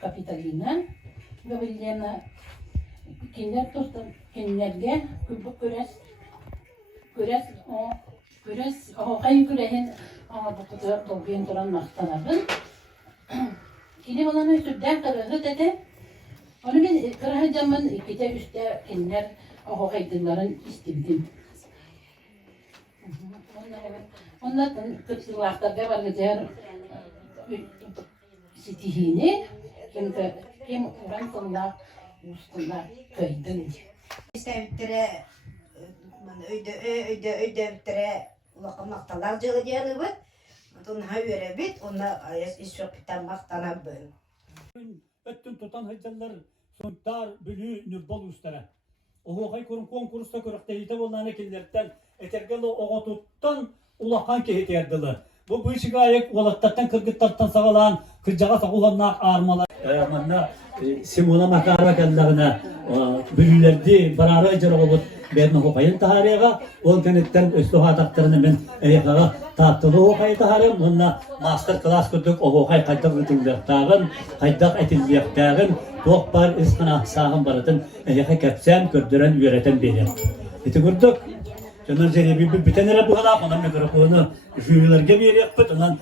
Kapitalinden Gabriel'e kinler dostum kinlerge köres o kayın kürehin ama bu kadar dolgun duran maktanabın kini olanı sütten kırığı dedi onu ben kırığı camın ikide üstte kinler o kaydıların istedim onlardan kırıklıklarda var gider sitihini kim oran sonunda üstünde köydün. İstevtire öde maktalar jılı diyanı bu. Ona öyle bit, ona işoktan maktana bın. Öttün tutan hıccalar sontar bölü nübbol ustara. Oğuhay konkursta körükteydi olan killerden etergeli oğu tuttan ulakan kehitiyerdiler. Bu işi gayet olattan kırgıttan sağalan kırcağa sağulanlar armalar. Manna Simona makara kendine bölülerdi barara jarabot ben oğuhayn tahariga ol kenetten öslüha taktarını ben ayağa tatlı oğuhay taharım onunla master class kurduk oğuhay kaydak etildiğin kaydak etildiğin dokbar iskana sağım baratın ayağa kapsam kördüren öğreten benim. Eti kurduk. Canlar zerebi bir bitenere bu kadar falan mikrofonu jürilerge bir yapıp lan.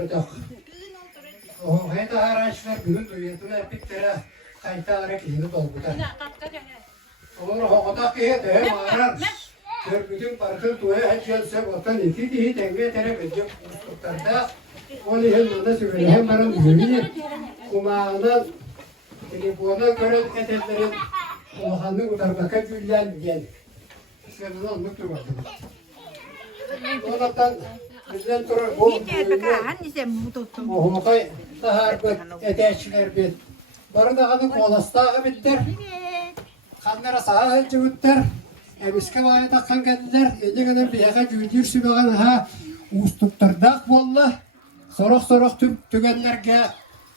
ödök. Oһuохайа таһаараачлар бүгүн туйутуна эппиттера кайтаара киһини толбута. Олар хоҕотах киһи төһө маарар. Төрбүтүн паркын туһа хачыалса боттан ити киһи теңге тере бэдьэ устуктарда ол иһин мана сүбэлэһэн баран бүгүнү кумаагынан телефонан көрөн этеллерин улаханның утарбакка жүллән диэн. Сенин оннук турбатым. Онаттан bizden turur bu oһуохай taharбыт этээчилер бит. Бары даганы коластагы биттер. Ханнара саха жибиттер. Эбиске бай таккан келдилер. Эдегенер бияга жүдүр сүбөгөн ха устуктардак болла. Сорох түгенлерге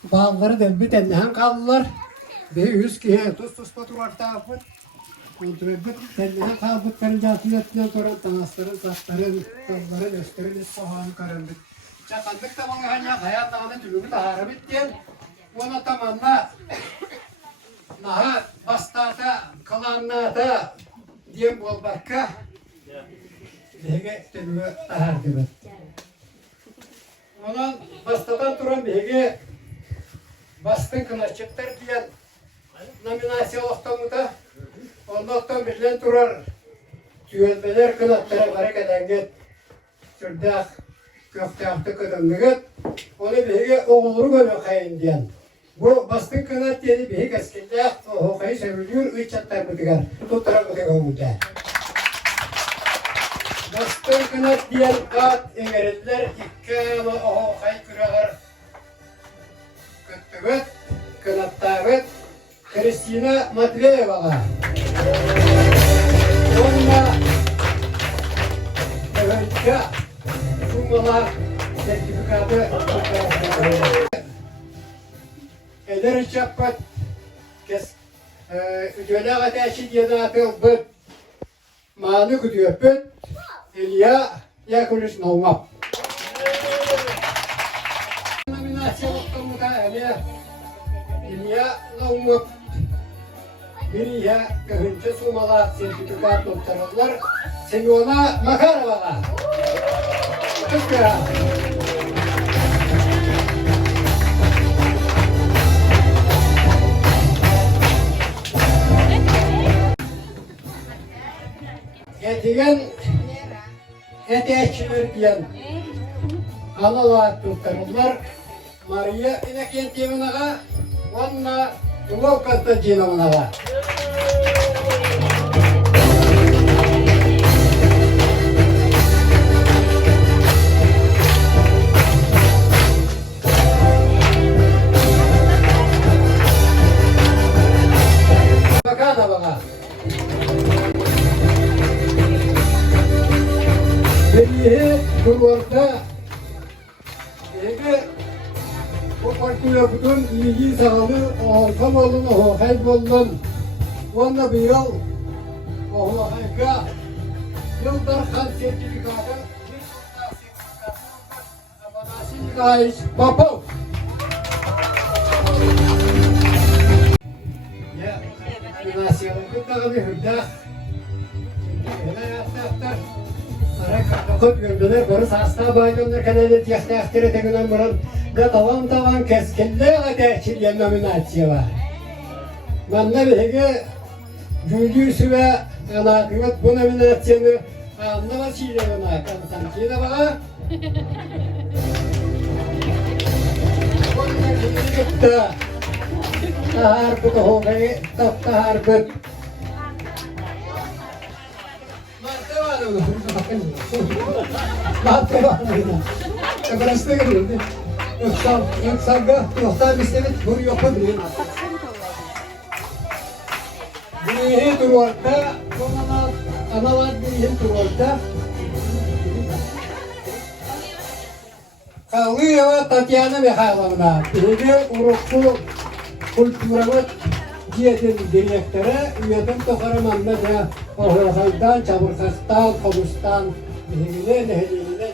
балгары делбит эннен калдылар. Бе үз кие тус патурартаапыт. Контребит эннен калбыт карынжатын өттен туран таңастырын саттарын толбарын өстөрүн сохан карынбыт. Чакандык табаңа ханя хаятаганы түбүгү тахары биттен. Ona tamanla naha bastata kalanata diyem bol barka bege tebüve tahar gibi. Ondan bastadan turan bege bastın kınaçıktır diyen nominasiyonlukta ondan bilen turar tüyelmeler kınatlara barak edenget sürdük köfteaktı kıdımlıgıt onu bege oğuluru böyle kayın diyen. Bu bastın kanat diye bir hikâskinde oһуохайа söylüyor, üç çatlar bıtıgar, tutara bıtıgar olmuyor. Bastın kanat diyen kat eğerdiler, Икки Аана oһуохайа küreğer küttügüt, kanattağıt, Kristina Matveyeva'a. Onunla öğretke sunmalar sertifikatı Eder çappat kes üdöle ateşi diye atıldı. Mağını güdüyor İlya yakılış novmap. Nominasyonlukta da İlya novmap. İlya kıhınca sumalar sertifikat noktalarlar. Semyona Makarova'la. Tıkka. Etigen eteçiler diyen analar tuttarırlar. Maria Inakentiyeviнаға, Anna Tulov Konstantinovnaға. Bakanova'ға. Beni kurvarda bu partiye bütün ilgi sağlığı ortam olun oһуохайа bollan. Onda bir yıl oһуохайга yıldır kan sertifikatı Abanasim Gayis Popov. Ya, nominasyonlukta da bir hüdda. Hele yaptı. Kut gördüler, barı hasta baydanlar kanalı tiyahtahtire tegünen buran da tavan keskille ateşilen nominasiya var. Manna bilgi güldüsü ve anakıvat bu nominasiyonu anlama çiğleyen akan sankiye bağa. Bunlar gibi gitti. Tahar bu da oһуохайа tahar bu. Bıraktık dedi. Yoksa istemet bunu yapabilir. Bir dururda, analar bir dururda. Kalıyor Tatyana Mikhailovna. Bir uruklu kulturavat diyetin direktörü, üyetim tokarımanlı da oһуохайдан, Çaburkak'tan, Komus'tan, nehirine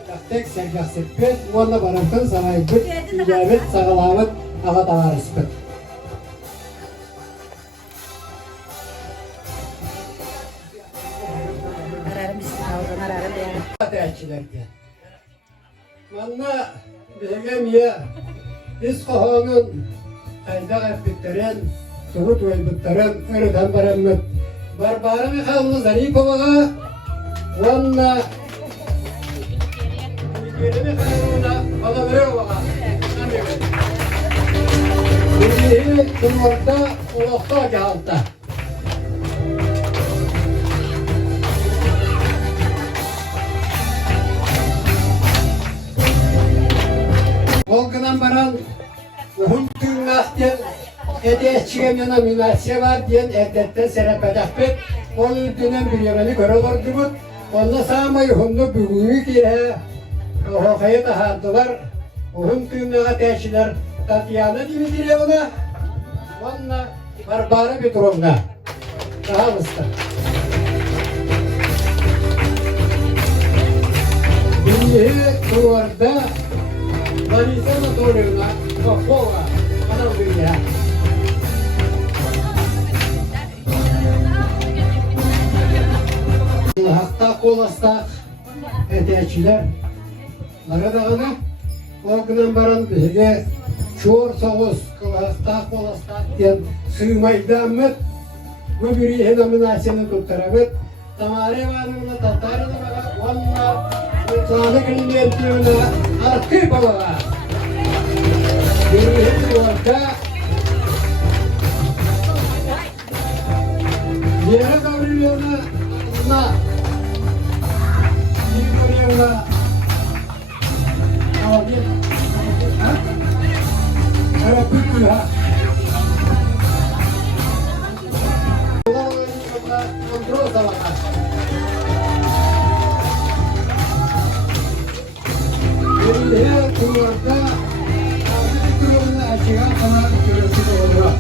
taktek sergah sepet, onunla barantın sanaybıt, icabet, sağalavıt, ağa dağarıspıt. Ateşçilerdi. Manna Begemiye, biz kohanın kayda kapitlerin, suhut veybutların ırıdan barammet. Barbara Mikhail'ın Zaripova'ya, Vanna, Yeni Mikhail'ına, Balaverova'ya. Bizi Kumor'da, Ulak'ta geldi. Olgunan baran Uhun Nahtel Edeçiğem yana münasiye var diyen erdetten serepedakbet onun dönem bir yemeni göre olurdu bu. Onunla sağmayı hundu büyük yere oһуохайа tahardılar. Uhun tüyümlüğe teşhiler Tatyana Dimitriye ona. Onunla Barbara Petrovna. Daha mısın? Bilgiyi duvarda Larisa Anatolievna Popova, anam dünya. Hakta kolasta eteçiler. Naradağına o günden baran bizge çor soğuz hakta kolasta diyen sığmaydan mı? Bu biri hedeminasını tutturabıt. Tamare vanımla tatarını bana onunla sağlık ilmiyetliğine artık baba. Biri hep orta yere kavruluyorlar ona yürüyorlar abi ha evet büküyor ha kontrol da var biri hep orta abi büküyorlar açığa kadar büküyorlar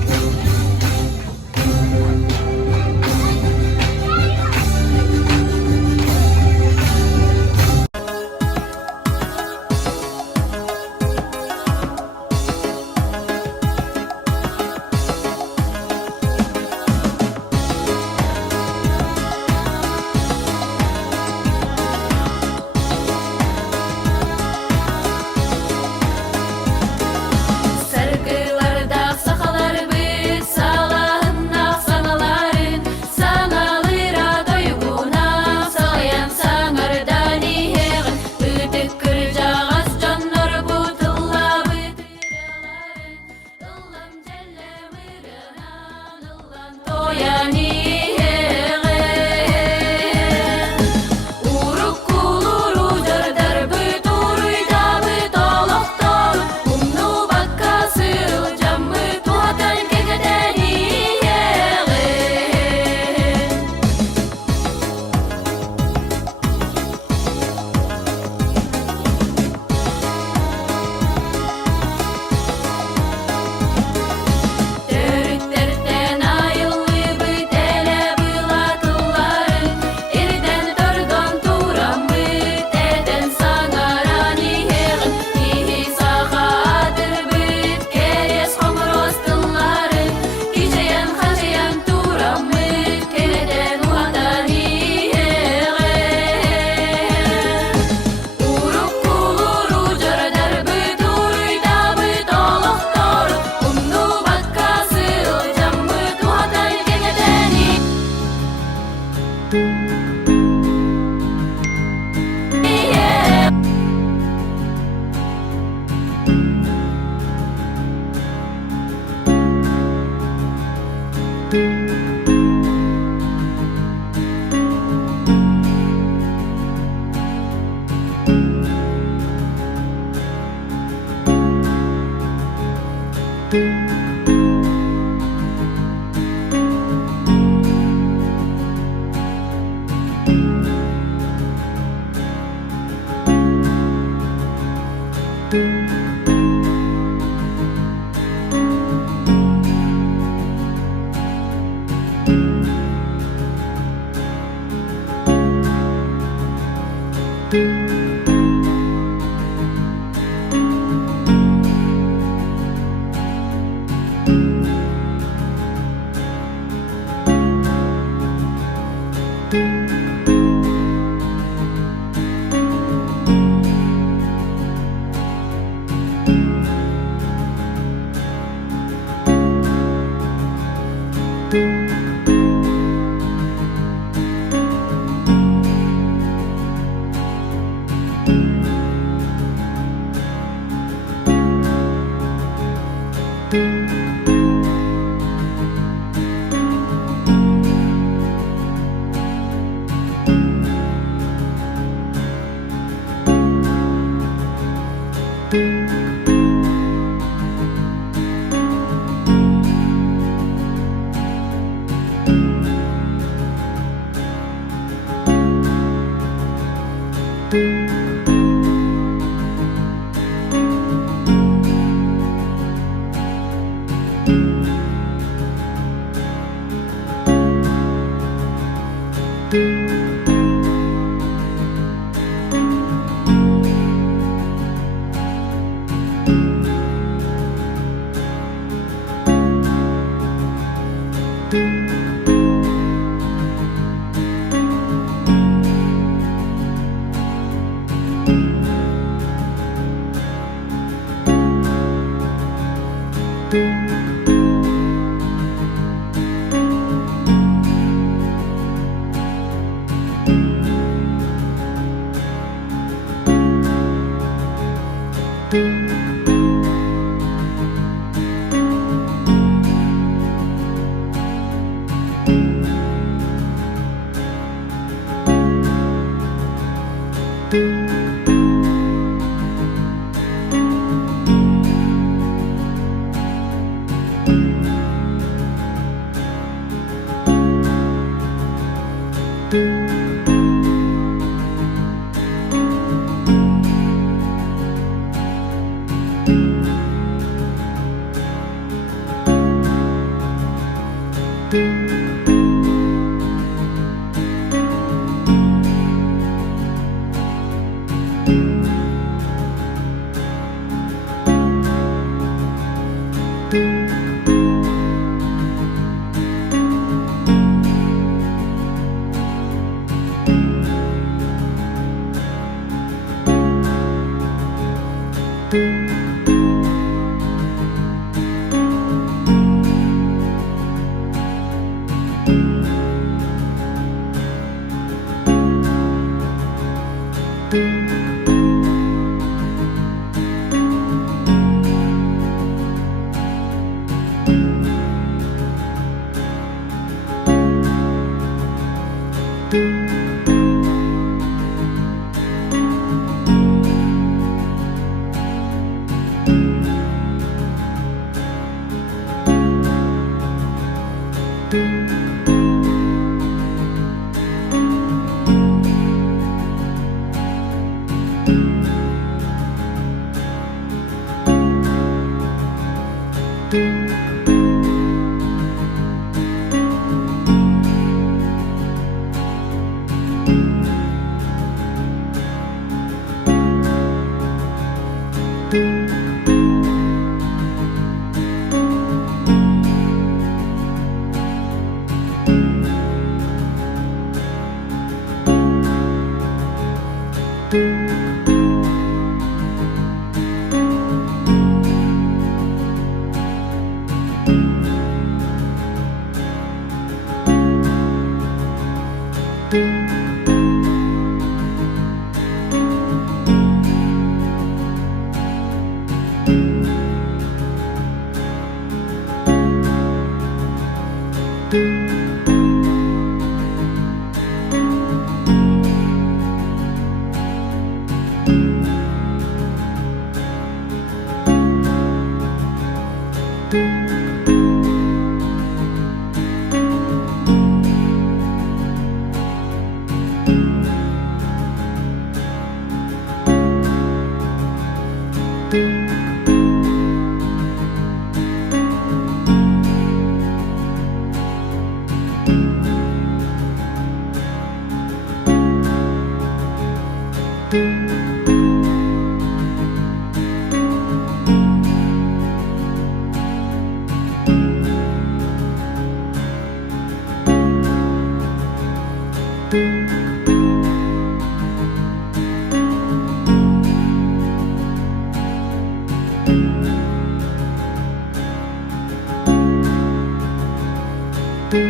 Thank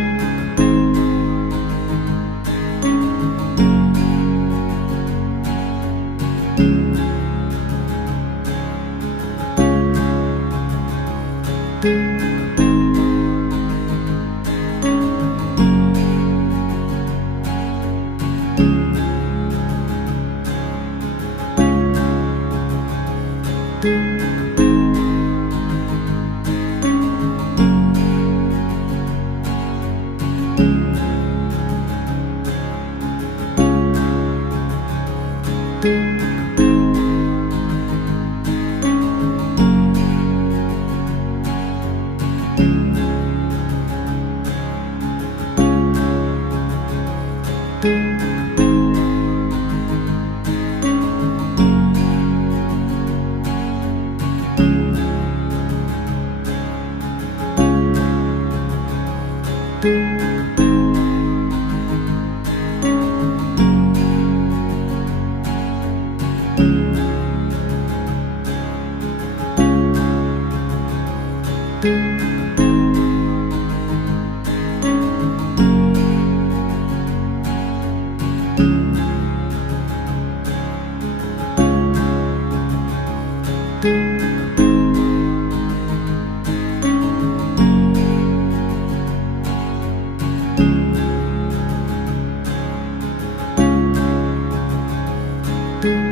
you.